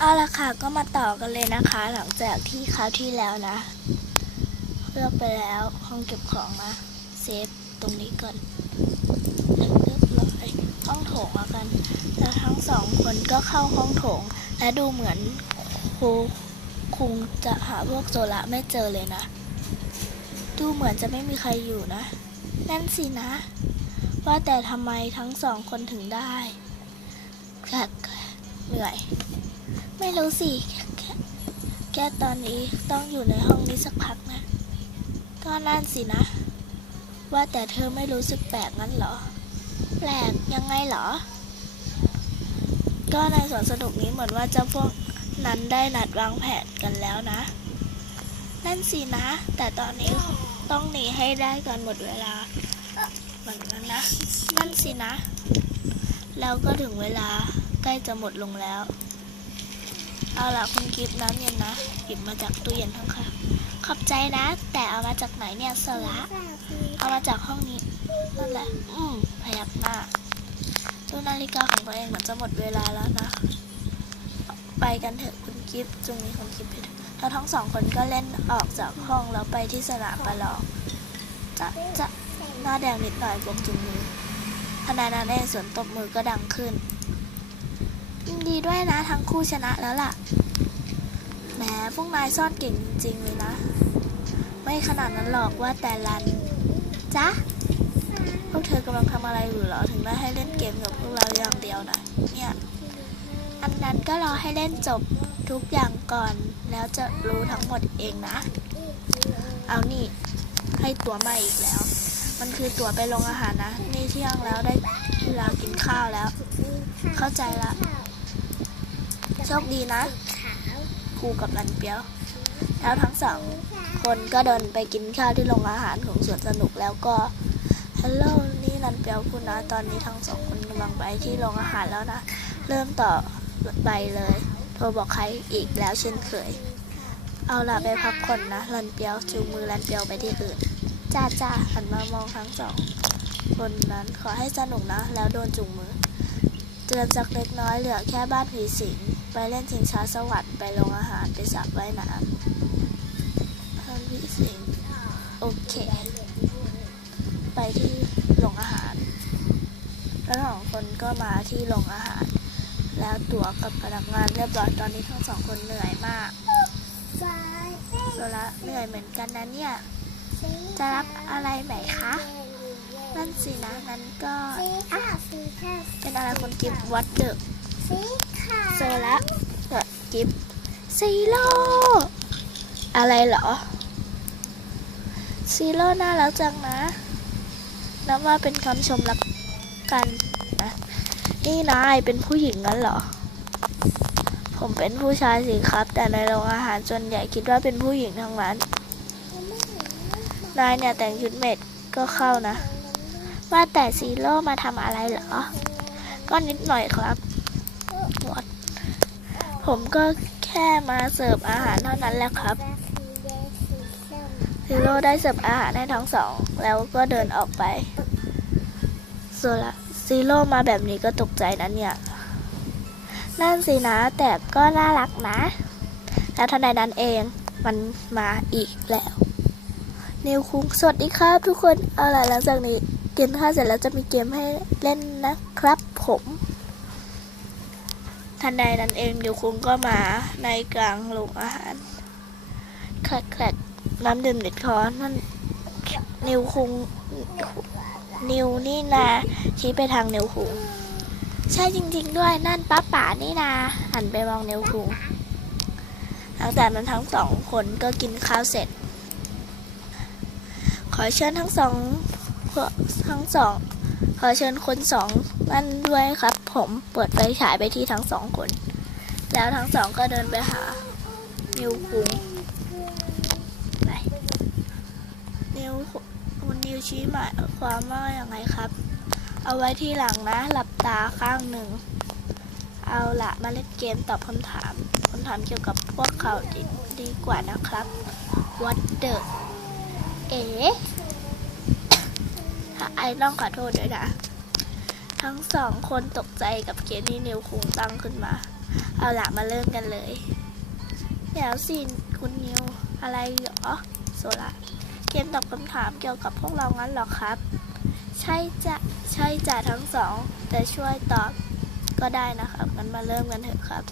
เอาละค่ะก็มาต่อกันเลยนะคะ หลังจากที่คราวที่แล้วนะเลือกไปแล้วห้องเก็บของนะเซฟตรงนี้ก่อนเรียบร้อยห้องโถงแล้วกันแล้วทั้งสองคนก็เข้าห้องโถง และดูเหมือนครูคุงจะหาพวกโซละไม่เจอเลยนะ ดูเหมือนจะไม่มีใครอยู่นะ นั่นสินะ ว่าแต่ทำไมทั้งสองคนถึงได้แค่เหนื่อย ไม่รู้สิ แค่ตอนนี้ต้องอยู่ในห้องนี้สักพักนะ ก็นั่นสินะ ว่าแต่เธอไม่รู้สึกแปลกงั้นเหรอ แปลกยังไงเหรอ ก็ในสวนสนุกนี้เหมือนว่าเจ้าพวกนั้นได้นัดวางแผนกันแล้วนะ นั่นสินะ แต่ตอนนี้ต้องหนีให้ได้ก่อนหมดเวลาเหมือนกันนะ นั่นสินะ แล้วก็ถึงเวลาใกล้จะหมดลงแล้ว เอาล่ะคุณกิฟต์น้ำเย็นนะหยิบมาจากตู้เย็นทั้งค่ะขอบใจนะ แต่เอามาจากไหนเนี่ยโซละ เอามาจากห้องนี้นั่นแหละ อืมพยักหน้าดูนาฬิกาของตัวเองเหมือนจะหมดเวลาแล้วนะ ไปกันเถอะคุณกิฟต์จงมีคุณกิฟต์ไปเถอะแล้วทั้งสองคนก็เล่นออกจากห้องแล้วไปที่สนามประลองจะจะหน้าแดงนิดหน่อยบวกจุงมือขณะนั้นเองสวนตบมือก็ดังขึ้น ยินดีด้วยนะทั้งคู่ชนะแล้วล่ะแหมพวกนายซ่อนเก่งจริงเลยนะ ไม่ขนาดนั้นหรอกว่าแต่ลันจ๊ะพวกเธอกำลังทำอะไรอยู่เหรอถึงได้ให้เล่นเกมกับพวกเราอย่างเดียวนะเนี่ยอันนั้นก็รอให้เล่นจบทุกอย่างก่อน แล้วจะรู้ทั้งหมดเองนะ เอานี่ ให้ตัวมาอีกแล้ว มันคือตัวไปโรงอาหารนะ นี่เที่ยงแล้วได้เวลากินข้าวแล้ว เข้าใจละ โชคดีนะครูกับรันเปียวแล้วทั้งสองคนก็เดินไปกินข้าวที่โรงอาหารของสวนสนุกแล้วก็ฮัลโหลนี่รันเปียวคุณนะตอนนี้ทั้งสองคนกำลังไปที่โรงอาหารแล้วนะ เริ่มต่อไปเลยโทรบอกใครอีกแล้วเช่นเคย เอาล่ะไปพักผ่อนนะรันเปียวจูงมือรันเปียวไปที่อื่นจ้าจ้าหันมามองทั้งสองคนนั้นขอให้สนุกนะ แล้วโดนจูงมือเดินจากเล็กน้อยเหลือแค่บ้านผีสิง ไปเล่นชิงช้าสวรรค์ไปโรงอาหารไปสระว่ายน้ำบ้านผีสิงโอเค ไปที่โรงอาหาร แล้วสองคนก็มาที่โรงอาหาร แล้วตั๋วกับพนักงานเรียบร้อยตอนนี้ทั้งสองคนเหนื่อยมากโซละเหนื่อยเหมือนกันนะเนี่ย จะรับอะไรไหมคะ นั่นสินะนั้นก็อะเป็นอะไรคนกิฟต์วัดเดอะ โซละเดอะกิฟต์ซีโร่อะไรเหรอซีโร่น่ารักจังนะนับว่าเป็นคำชมรักกันนะนี่นายเป็นผู้หญิงงั้นเหรอ ผมเป็นผู้ชายสิครับ แต่ในโรงอาหารส่วนใหญ่คิดว่าเป็นผู้หญิงทั้งนั้นนายเนี่ยแต่งชุดเมดก็เข้านะ ว่าแต่ซีโร่มาทำอะไรเหรอ ก็นิดหน่อยครับหมด ผมก็แค่มาเสิร์ฟอาหารเท่านั้นแหละครับซีโร่ได้เสิร์ฟอาหารให้ทั้งสอง แล้วก็เดินออกไปโซละซีโร่มาแบบนี้ก็ตกใจนะเนี่ย นั่นสินะ แต่ก็น่ารักนะ แล้วทันใดนั้นเองมันมาอีกแล้ว นิวคุงสวัสดีครับทุกคน เอาล่ะหลังจากนี้กินข้าวเสร็จแล้วจะมีเกมให้เล่นนะครับผม ทันใดนั้นเองนิวคุงก็มาในกลางโรงอาหารแคลกแคลกน้ำดื่มเด็ดคอนั่นนิวคุงนิวนี่นาชี้ไปทางนิวคุงใช่จริง ๆ ด้วยนั่นป้าป่านี่นาหันไปมองนิวคุงหลังจากนั้นทั้งสองคนก็กินข้าวเสร็จ ขอเชิญทั้งสองทั้งสอง ขอเชิญคนสองนั่นด้วยครับ ผมเปิดไฟฉายไปที่ทั้งสองคน แล้วทั้งสองก็เดินไปหานิวคุงไปนิวคุณนิวชี้หมายความว่าอย่างไงครับ เอาไว้ที่หลังนะ หลับตาข้างหนึ่ง เอาละมาเล่นเกมตอบคำถามคำถามเกี่ยวกับพวกเขาดีดีกว่านะครับ What the เอ๋ไอ้ต้องขอโทษด้วยนะ ทั้งสองคนตกใจกับเกมที่นิวคุงตั้งขึ้นมา เอาละมาเริ่มกันเลย เดี๋ยวสิคุณนิวอะไรเหรอโซล่าเกมตอบคำถามเกี่ยวกับพวกเรางั้นหรอครับ ใช่จะใช่จะทั้งสอง แต่ช่วยตอบก็ได้นะครับงั้นมาเริ่มกันเถอะครับ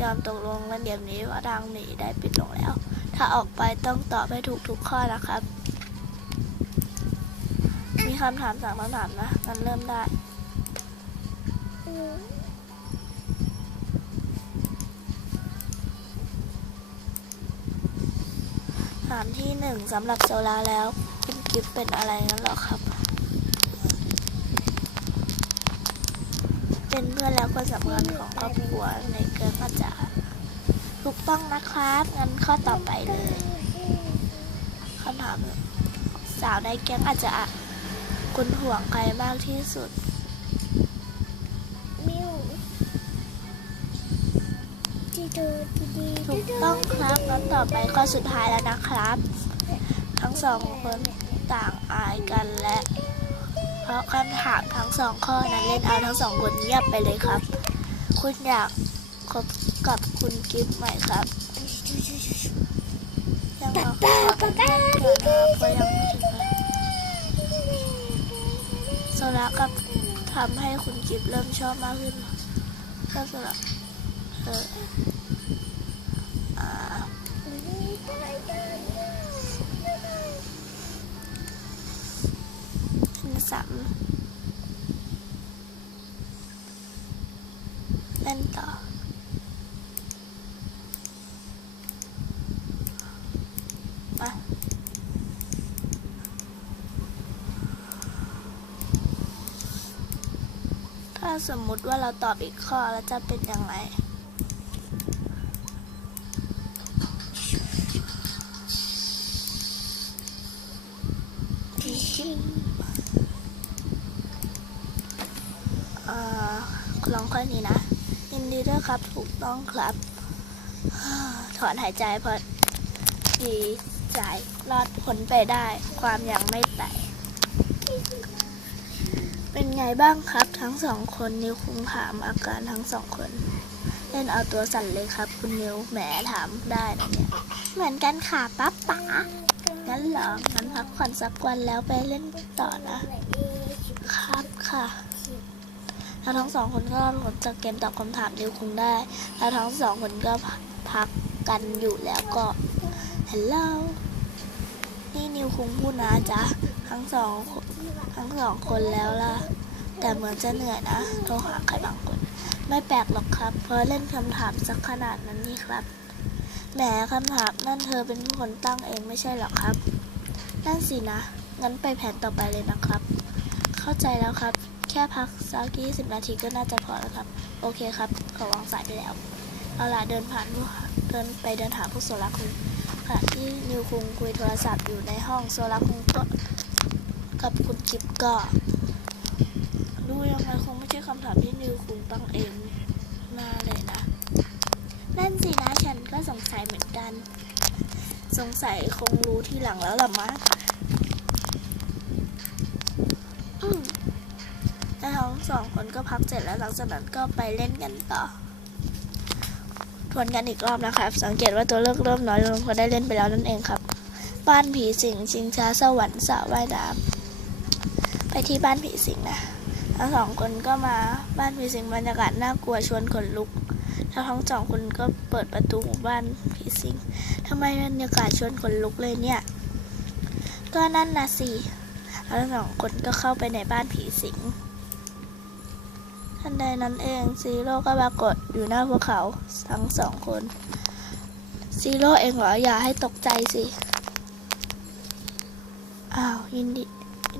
ยอมตกลงกันเดี๋ยวนี้ว่าทางหนีได้ปิดลงแล้ว ถ้าออกไปต้องตอบให้ถูกทุกข้อนะครับ คำถามสามคำถามนะงั้นเริ่มได้ถามที่หนึ่งสำหรับโซลาแล้ว คุณกิฟเป็นอะไรงั้นหรอครับ เป็นเพื่อนแล้วคนสำคัญของครอบครัวในเกินอาจาถูกต้องนะครับ งั้นข้อต่อไปเลยคำถามสาวในแก๊งอาจจะอะ คุณห่วงใครมากที่สุด มิวดีดูดีดีถูกต้องครับงั้นต่อไปข้อสุดท้ายแล้วนะครับ ทั้งสองคนต่างอายกันและ เพราะคำถามทั้งสองข้อนั้นเล่นเอาทั้งสองคนเงียบไปเลยครับ คุณอยากคบกับคุณกิฟต์ไหมครับยังรอขอเป็นเพื่อนก่อนนะครับเพราะยัง โซล่ากับทำให้คุณกิฟต์เริ่มชอบมากขึ้นก็สละเอออ่าเป็นสามเล่นต่อ มาถ้าสมมุติว่าเราตอบอีกข้อแล้วจะเป็นยังไงเอ่อลองข้อนี้นะยินดีด้วยครับถูกต้องครับ ถอนหายใจเพราะดีใจรอดพ้นไปได้ ความยังไม่แตก เป็นไงบ้างครับ ทั้งสองคนนิวคุงถามอาการทั้งสองคนเล่นเอาตัวสั่นเลยครับ คุณนิวแหมถามได้นะเนี่ยเหมือนกันค่ะป๊าป๋างั้นเหรองั้นพักผ่อนสักวันแล้วไปเล่นต่อนะ ครับค่ะแล้วทั้งสองคนก็หลดจากเกมตอบคำถามนิวคุงได้ แล้วทั้งสองคนก็พักกันอยู่แล้วก็ฮัลโหลนี่นิวคุงพูดนะจ๊ะทั้งสองคน ทั้งสองคนแล้วล่ะ แต่เหมือนจะเหนื่อยนะโทรหาใครบางคน ไม่แปลกหรอกครับ เพราะเล่นคำถามสักขนาดนั้นนี่ครับ แหมคำถามนั่นเธอเป็นคนตั้งเองไม่ใช่หรอครับ นั่นสินะ งั้นไปแผนต่อไปเลยนะครับ เข้าใจแล้วครับ แค่พักสักยี่สิบนาทีก็น่าจะพอแล้วครับ โอเคครับขอวางสายไปแล้ว เอาล่ะเดินผ่านผู้เดินไปเดินหาผู้โซลาคุงขณะที่นิวคุงคุยโทรศัพท์อยู่ในห้องโซลาคุงก็ กับคุณกิฟก็ดูยังไงคงไม่ใช่คำถามที่นิวคุงตั้งเองมาเลยนะ นั่นสินะฉันก็สงสัยเหมือนกัน สงสัยคงรู้ทีหลังแล้วล่ะมั้งอืมแล้วทั้งสองคนก็พักเสร็จแล้วหลังจากนั้นก็ไปเล่นกันต่อ ทวนกันอีกรอบนะครับ สังเกตว่าตัวเลือกเริ่มน้อยลงเพราะได้เล่นไปแล้วนั่นเองครับ บ้านผีสิงชิงช้าสวรรค์สระว่ายน้ำ ที่บ้านผีสิงนะทั้งสองคนก็มาบ้านผีสิงบรรยากาศน่ากลัวชวนขนลุกแล้วทั้งสองคนก็เปิดประตูหมู่บ้านผีสิงทำไมบรรยากาศชวนขนลุกเลยเนี่ย ก็นั่นนะสิแล้วทั้งสองคนก็เข้าไปในบ้านผีสิงทันใดนั้นเองซีโร่ก็ปรากฏอยู่หน้าพวกเขาทั้งสองคนซีโร่เองเหรออย่าให้ตกใจสิ อ้าวยินดี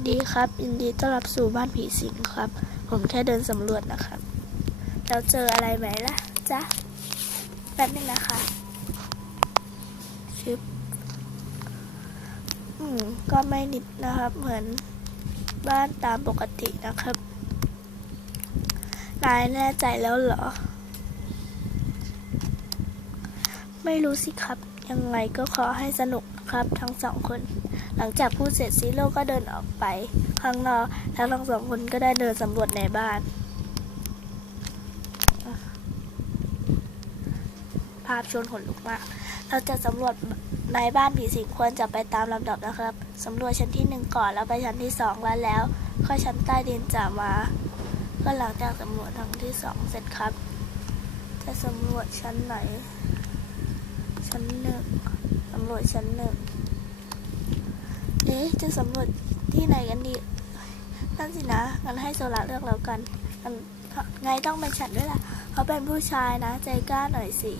ดีครับยินดีต้อนรับสู่บ้านผีสิงครับ ผมแค่เดินสำรวจนะครับแล้วเจออะไรไหมล่ะจ๊ะแป๊บนึงนะคะชึบอืมก็ไม่นิดนะครับ เหมือนบ้านตามปกตินะครับนายแน่ใจแล้วเหรอ ไม่รู้สิครับ ยังไงก็ขอให้สนุกครับทั้งสองคน หลังจากพูดเสร็จซีโร่ก็เดินออกไป ข้างนอกแล้วทั้งสองคนก็ได้เดินสำรวจในบ้าน ภาพชวนขนลุกมาก เราจะสำรวจในบ้านผีสิงควรจะไปตามลำดับนะครับสำรวจชั้นที่หนึ่งก่อนแล้วไปชั้นที่สองแล้วแล้วค่อยชั้นใต้ดินจะมา ก็หลังจากสำรวจทั้งที่สองเสร็จครับ จะสำรวจชั้นไหน ชั้นหนึ่งสำรวจชั้นหนึ่ง เอ๊ะจะสำรวจที่ไหนกันดีนั่นสินะงั้นให้โซลาเลือกแล้วกันงั้นไงต้องเป็นฉันด้วยล่ะเขาเป็นผู้ชายนะ ใจกล้าหน่อยสิ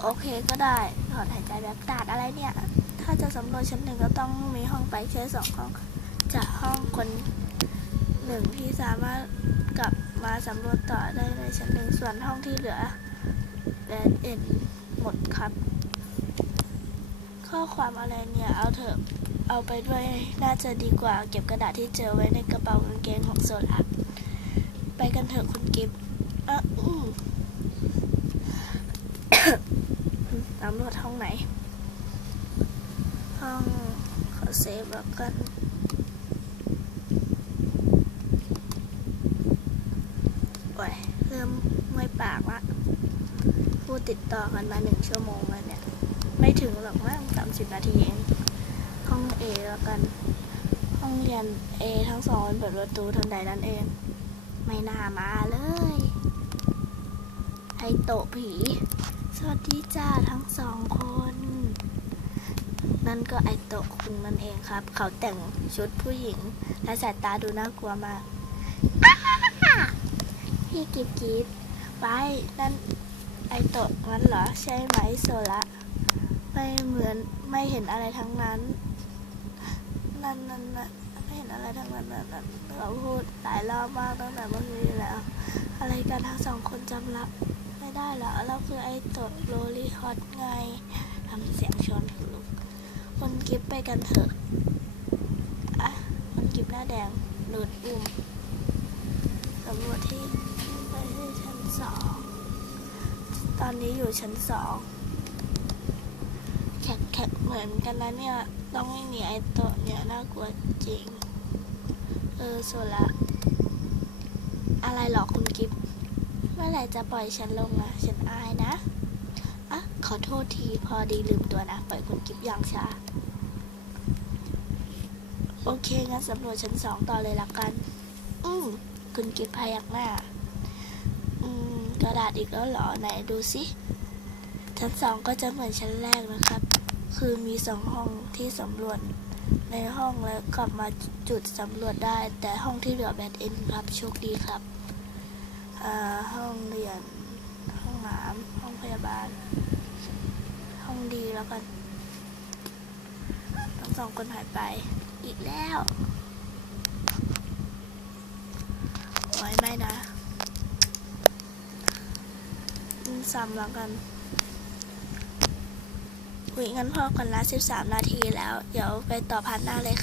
โอเคก็ได้ถอนหายใจแบบตาดอะไรเนี่ย ถ้าจะสำรวจชั้นหนึ่งก็ต้องมีห้องไปแค่สองห้องจากห้องคนหนึ่งที่สามารถกลับมาสำรวจต่อได้ในชั้นหนึ่งส่วนห้องที่เหลือแบนเอ็นหมดครับ ข้อความอะไรเนี่ย เอาเถอะ เอาไปด้วยน่าจะดีกว่า เก็บกระดาษที่เจอไว้ในกระเป๋ากางเกงของโซลักไปกันเถอะคุณกิฟต์เอะอืมสำรวจห้องไหน ห้องขอเซฟแล้วกันโอ้ยเริ่มเมื่อยปากละพูดติดต่อกันมาหนึ่งชั่วโมงแล้วเนี่ย ไม่ถึงหรอกมั้งสามสิบนาทีเอง ห้องเอแล้วกัน ห้องเรียนเอทั้งสองเปิดประตูทันใดนั้นเอง ไม่น่ามาเลย ไอโตผี สวัสดีจ้าทั้งสองคน นั่นก็ไอโตคุงนั่นเองครับ เขาแต่งชุดผู้หญิง และสายตาดูน่ากลัวมาก พี่กิบกิบไปนั่นไอโตะงั้นเหรอ ใช่ไหมโซละ ไม่เหมือนไม่เห็นอะไรทั้งนั้น นั่นนั่นนั่นไม่เห็นอะไรทั้งนั้นนั่นนั่นเราพูดหลายรอบมากตั้งแต่เมื่อกี้แล้ว อะไรกันทั้งสองคนจำรับไม่ได้เหรอเราคือไอ้ตดโรลี่ฮอตไงทำเสียงชนลุกคนกิฟไปกันเถอะอะคนกิฟหน้าแดงหนุดอุ้มสำรวจที่ไปที่ชั้นสองตอนนี้อยู่ชั้นสอง แขกแขกเหมือนกันนะเนี่ย ต้องไม่มีไอ้โตดเนี่ยน่ากลัวจริง เออโซละอะไรหรอคุณกิฟเมื่อไหร่จะปล่อยฉันลงอะฉันอายนะ อะ ขอโทษทีพอดีลืมตัวนะ ปล่อยคุณกิฟอย่างช้า โอเค งั้นสำรวจชั้นสองต่อเลยละกัน อืมคุณกิฟพยักหน้า อืม กระดาษอีกแล้วเหรอ ไหนดูสิ ชั้นสองก็จะเหมือนชั้นแรกนะครับ คือมีสองห้องที่สำรวจในห้องแล้วกลับมาจุดสำรวจได้ แต่ห้องที่เหลือแบนเอ็นครับโชคดีครับห้องเรียนห้องน้ำห้องพยาบาล ห้องดีแล้วกันทั้งสองคนหายไปอีกแล้วไว้ไม่นะอืมซ้ำแล้วกัน คุยงั้นพอกันละ13 นาทีแล้ว เดี๋ยวไปต่อพันหน้าเลยค่ะ